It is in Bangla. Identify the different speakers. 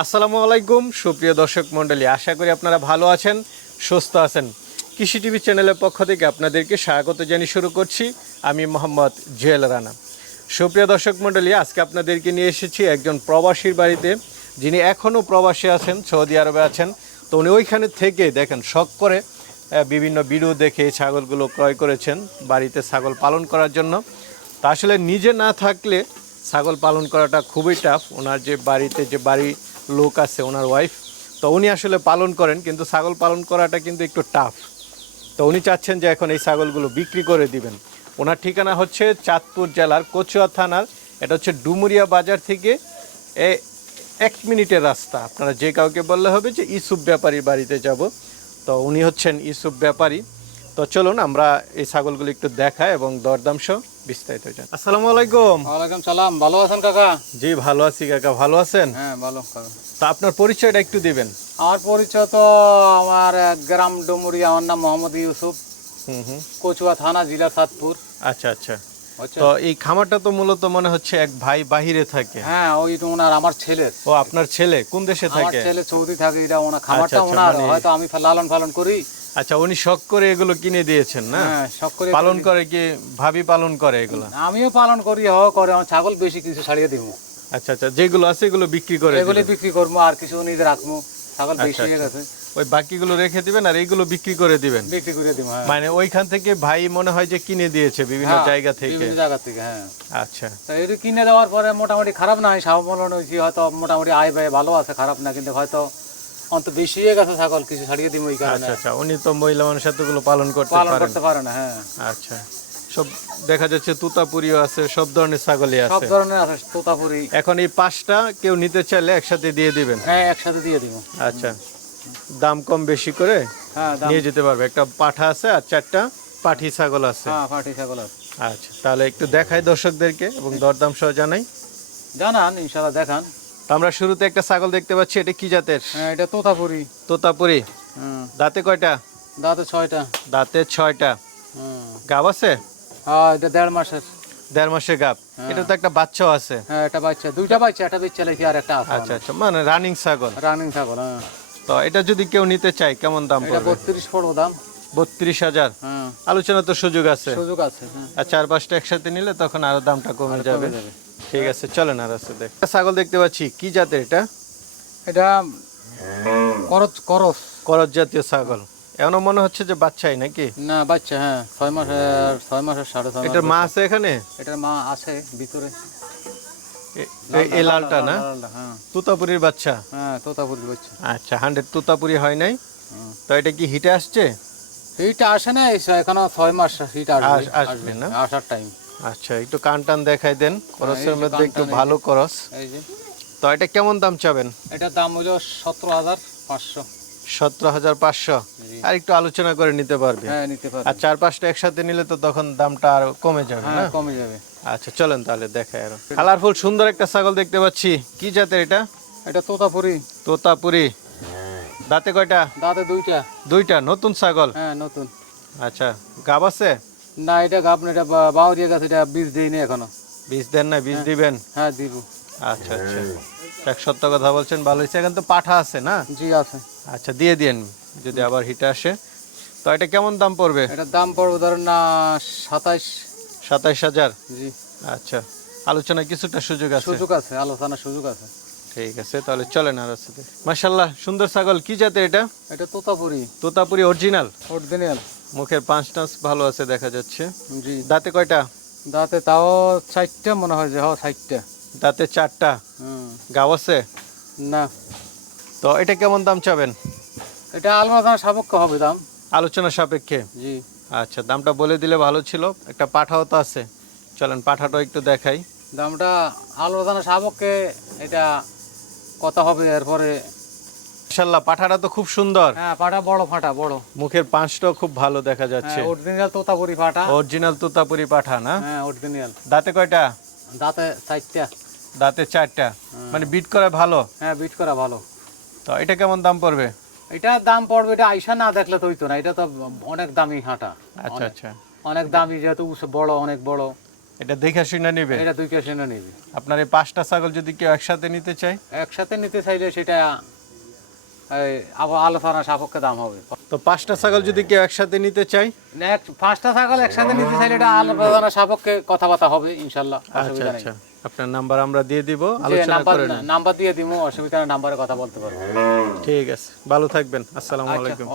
Speaker 1: আসসালামু আলাইকুম, সুপ্রিয় দর্শক মণ্ডলী, আশা করি আপনারা ভালো আছেন, সুস্থ আছেন। কৃষি টিভি চ্যানেলের পক্ষ থেকে আপনাদেরকে স্বাগত জানিয়ে শুরু করছি। আমি মোহাম্মদ জুয়েল রানা। সুপ্রিয় দর্শক মণ্ডলী, আজকে আপনাদেরকে নিয়ে এসেছি একজন প্রবাসীর বাড়িতে, যিনি এখনও প্রবাসী আছেন, সৌদি আরবে আছেন। তো উনি ওইখানে থেকে দেখেন, শখ করে বিভিন্ন ভিডিও দেখে ছাগলগুলো ক্রয় করেছেন বাড়িতে ছাগল পালন করার জন্য। তা আসলে নিজে না থাকলে ছাগল পালন করাটা খুবই টাফ ওনার যে বাড়িতে যে বাড়ি লোক আছে ওনার ওয়াইফ তো উনি আসলে পালন করেন, কিন্তু ছাগল পালন করাটা কিন্তু একটু টাফ তো উনি চাচ্ছেন যে এখন এই ছাগলগুলো বিক্রি করে দিবেন। ওনার ঠিকানা হচ্ছে চাঁদপুর জেলার কচুয়া থানার, এটা হচ্ছে ডুমুরিয়া বাজার থেকে এ এক মিনিটের রাস্তা। আপনারা যে কাউকে বললে হবে যে ইসুফ ব্যাপারীর বাড়িতে যাব। তো উনি হচ্ছেন ইসুফ ব্যাপারী। তো চলুন আমরা এই ছাগলগুলো একটু দেখা এবং দরদাম সহ বিস্তারিত জান আসসালামু আলাইকুম।
Speaker 2: ওয়ালাইকুম সালাম। ভালো আছেন কাকা?
Speaker 1: জি ভালো আছি কাকা। ভালো আছেন?
Speaker 2: হ্যাঁ ভালো
Speaker 1: তা আপনার পরিচয়টা একটু দিবেন।
Speaker 2: আমার পরিচয় তো আমার এক গ্রাম ডুমুরি আমার নাম মোহাম্মদ ইউসুফ।
Speaker 1: হুম হুম।
Speaker 2: কচুয়া থানা জেলা সাতপুর।
Speaker 1: আচ্ছা আচ্ছা? তো এই খামারটা তো মূলত মনে হচ্ছে এক ভাই বাহিরে থাকে।
Speaker 2: হ্যাঁ ওই তো ওনার আমার ছেলের
Speaker 1: ও আপনার ছেলে কোন দেশে
Speaker 2: আমার ছেলে সৌদি থাকে এটা ওনার খামারটা
Speaker 1: আচ্ছা,
Speaker 2: ওনার
Speaker 1: মানে-
Speaker 2: হয়তো আমি লালন পালন করি।
Speaker 1: আচ্ছা উনি শখ করে এগুলো কিনে দিয়েছেন না?
Speaker 2: হ্যাঁ শখ করে
Speaker 1: পালন
Speaker 2: করে
Speaker 1: কি ভাবি পালন করে এগুলো?
Speaker 2: আমিও পালন করি হ করে আমার ছাগল বেশি কিছু ছাড়িয়ে দিব।
Speaker 1: আচ্ছা আচ্ছা যেগুলো আছে এগুলো বিক্রি করে
Speaker 2: এগুলি। বিক্রি করব আর কিছু নিজে রাখব ছাগল বেশি
Speaker 1: আচ্ছা,
Speaker 2: হয়ে গেছে।
Speaker 1: ওই বাকিগুলো রেখে দিবেন আর এইগুলো বিক্রি করে দিবেন।
Speaker 2: বিক্রি করে দিব হ্যাঁ।
Speaker 1: মানে ওইখান থেকে ভাই মনে হয় যে কিনে দিয়েছে বিভিন্ন
Speaker 2: হ্যাঁ,
Speaker 1: জায়গা থেকে।
Speaker 2: বিভিন্ন জায়গা থেকে হ্যাঁ।
Speaker 1: আচ্ছা।
Speaker 2: তো এটি কিনে দেওয়ার পরে মোটামুটি খারাপ না হয় স্বাবলম্বন হয়েছি হয়তো মোটামুটি আয় ব্যয় ভালো আছে খারাপ না কিন্তু হয়তো অন্ত বেশি হয়ে গেছে ছাগল কিছু ছাড়িয়ে দিব ওই কারণে।
Speaker 1: আচ্ছা আচ্ছা উনি তো মহিলা মানুষের এতগুলো পালন করতে
Speaker 2: পালন করতে পারে না হ্যাঁ।
Speaker 1: আচ্ছা সব দেখা যাচ্ছে তুতাপুরিও আছে সব ধরনের ছাগলই আছে।
Speaker 2: সব ধরনের আছে তোতাপুরি।
Speaker 1: এখন এই পাঁচটা কেউ নিতে চাইলে একসাথে দিয়ে দিবেন।
Speaker 2: হ্যাঁ একসাথে দিয়ে দিব।
Speaker 1: আচ্ছা। দাম কম বেশি করে
Speaker 2: হ্যাঁ
Speaker 1: নিয়ে যেতে পারবে। একটা পাঠা আছে আর চারটা পাঠি ছাগল আছে।
Speaker 2: হ্যাঁ পাটি ছাগল আছে।
Speaker 1: আচ্ছা তাহলে একটু দেখাই দর্শকদেরকে এবং দরদাম সহ জানাই।
Speaker 2: জানান ইনশাল্লাহ দেখান।
Speaker 1: আমরা শুরুতে একটা ছাগল দেখতে পাচ্ছি এটা কি জাতের?
Speaker 2: হ্যাঁ এটা তোতাপুরি।
Speaker 1: তোতাপুরি। দাঁতে কয়টা?
Speaker 2: দাঁতে ছয়টা।
Speaker 1: দাঁতে ছয়টা।
Speaker 2: হুম
Speaker 1: গাব আছে?
Speaker 2: হ্যাঁ এটা দেড় মাসের।
Speaker 1: দেড় মাসের গাব। এটা তো একটা বাচ্চাও আছে।
Speaker 2: হ্যাঁ একটা বাচ্চা। দুইটা বাচ্চা একটা বেচ্চা লেখি আর একটা আছে
Speaker 1: আচ্ছা আচ্ছা মানে রানিং ছাগল।
Speaker 2: রানিং ছাগল হ্যাঁ।
Speaker 1: তো এটা যদি কেউ নিতে চায় কেমন দাম
Speaker 2: এটা
Speaker 1: পড়বে?
Speaker 2: বত্রিশ পড়ব দাম।
Speaker 1: বত্রিশ হাজার?
Speaker 2: হ্যাঁ।
Speaker 1: আলোচনা তো সুযোগ আছে।
Speaker 2: সুযোগ আছে হ্যাঁ।
Speaker 1: আর চার পাঁচটা একসাথে নিলে তখন আরও দামটা কমে যাবে। ঠিক আছে চলেন আর আছে দেখ। ছাগল দেখতে পাচ্ছি কি জাতের এটা?
Speaker 2: এটা করচ করস
Speaker 1: করজ জাতীয় ছাগল। এমন মনে হচ্ছে যে বাচ্চাই নাকি?
Speaker 2: না বাচ্চা হ্যাঁ। ছয় মাসের ছয় মাসের সাড়ে ছয় মাস
Speaker 1: এটার মা আছে এখানে?
Speaker 2: এটার মা আছে ভিতরে।
Speaker 1: এই- লালটা না?
Speaker 2: হ্যাঁ।
Speaker 1: তুতাপুরির বাচ্চা?
Speaker 2: হ্যাঁ তোতাপুরির বাচ্চা।
Speaker 1: আচ্ছা হান্ড্রেড তুতাপুরি হয় নাই? তো এটা কি হিটে আসছে?
Speaker 2: হিট আসে না এখনও ছয় মাস হিট আসবে।
Speaker 1: আস- আসবে
Speaker 2: আসবে
Speaker 1: না?
Speaker 2: আসার টাইম
Speaker 1: আচ্ছা একটু কান টান দেখাই দেন। করসের
Speaker 2: হ্যাঁ,
Speaker 1: মধ্যে একটু ভালো করস। তো এটা কেমন দাম চাবেন?
Speaker 2: এটার দাম হলো সতেরো হাজার পাঁচশো।
Speaker 1: সতেরো হাজার পাঁচশো। আর একটু আলোচনা করে নিতে পারবে।
Speaker 2: হ্যাঁ নিতে পারে
Speaker 1: আর চার পাঁচটা একসাথে নিলে তো তখন দামটা আরও কমে যাবে না?
Speaker 2: হ্যাঁ কমে যাবে।
Speaker 1: আচ্ছা চলেন তাহলে দেখাই আরও। কালারফুল সুন্দর একটা ছাগল দেখতে পাচ্ছি। কি জাতের এটা?
Speaker 2: এটা তোতাপুরি।
Speaker 1: তোতাপুরি। দাঁতে কয়টা?
Speaker 2: দাঁতে দুইটা।
Speaker 1: দুইটা নতুন ছাগল?
Speaker 2: হ্যাঁ নতুন।
Speaker 1: আচ্ছা গাব আছে?
Speaker 2: না এটা গাপ না এটা বাউরিয়া গাছ এটা বীজ দিইনি এখনও।
Speaker 1: বীজ দেন না বীজ দিবেন?
Speaker 2: হ্যাঁ দিব।
Speaker 1: আচ্ছা আচ্ছা। এক সত্য কথা বলছেন ভালো হয়েছে। এখন তো পাঠা আছে না?
Speaker 2: জি আছে।
Speaker 1: আচ্ছা দিয়ে দিন যদি আবার হিটে আসে। তো এটা কেমন দাম পড়বে?
Speaker 2: এটার দাম পড়বে ধরেন না সাতাইশ।
Speaker 1: সাতাইশ হাজার?
Speaker 2: জি।
Speaker 1: আচ্ছা আলোচনায় কিছুটা সুযোগ আছে।
Speaker 2: সুযোগ আছে আলোচনার সুযোগ আছে।
Speaker 1: ঠিক আছে তাহলে চলেন আর সাথে মাশাল্লাহ সুন্দর ছাগল। কি জাতের এটা?
Speaker 2: এটা তোতাপুরি।
Speaker 1: তোতাপুরি অরিজিনাল?
Speaker 2: অরিজিনাল।
Speaker 1: মুখের পাঁচ টাঁচ ভালো আছে দেখা যাচ্ছে।
Speaker 2: জি।
Speaker 1: দাঁতে কয়টা?
Speaker 2: দাঁতে তাও চারটা মনে হয় যে হ চারটা।
Speaker 1: দাঁতে চারটা। গাও আছে?
Speaker 2: না।
Speaker 1: তো এটা কেমন দাম চাবেন?
Speaker 2: এটা আলোচনা সাপেক্ষ হবে দাম।
Speaker 1: আলোচনা সাপেক্ষে?
Speaker 2: জি।
Speaker 1: আচ্ছা দামটা বলে দিলে ভালো ছিল। একটা পাঠাও তো আছে। চলেন পাঠাটাও একটু দেখাই।
Speaker 2: দামটা আলোচনা সাপেক্ষে এটা কথা হবে এরপরে।
Speaker 1: মাশাল্লাহ পাঠাটা তো খুব সুন্দর।
Speaker 2: হ্যাঁ পাটা বড় ফাটা বড়।
Speaker 1: মুখের পাঁচটাও খুব ভালো দেখা যাচ্ছে।
Speaker 2: হ্যাঁ অরিজিনাল তোতাপুরি ফাটা।
Speaker 1: অরিজিনাল তোতাপুরি পাঠা না?
Speaker 2: হ্যাঁ অরিজিনাল
Speaker 1: দাঁতে কয়টা?
Speaker 2: দাঁতে চারটা।
Speaker 1: দাঁতে চারটা। মানে বিট করা ভালো?
Speaker 2: হ্যাঁ বিট করা ভালো।
Speaker 1: তো এটা কেমন দাম পড়বে?
Speaker 2: এটা দাম পড়বে এটা আইসা না দেখলে তো হইতো না। এটা তো অনেক দামি হাঁটা।
Speaker 1: আচ্ছা আচ্ছা।
Speaker 2: অনেক দামি যেহেতু উস বড় অনেক বড়।
Speaker 1: এটা দেখে শুনে নেবে?
Speaker 2: এটা দুই শুনে নেবে।
Speaker 1: আপনার এই পাঁচটা ছাগল যদি কেউ একসাথে নিতে চায়?
Speaker 2: একসাথে নিতে চাইলে সেটা আলোচনা সাপেক্ষে দাম হবে।
Speaker 1: তো পাঁচটা ছাগল যদি কেউ একসাথে নিতে
Speaker 2: চাই পাঁচটা ছাগল একসাথে নিতে চাইলে এটা আলোচনা সাপেক্ষে কথাবার্তা হবে ইনশাল্লাহ
Speaker 1: আচ্ছা আচ্ছা। আপনার নাম্বার আমরা দিয়ে দিব
Speaker 2: যে
Speaker 1: আলোচনা
Speaker 2: নাম্বার
Speaker 1: করে
Speaker 2: নাম্বার দিয়ে দিব অসুবিধা নেই নাম্বারে কথা বলতে পারব।
Speaker 1: ঠিক আছে ভালো থাকবেন আসসালামু
Speaker 2: আচ্ছা।
Speaker 1: আলাইকুম।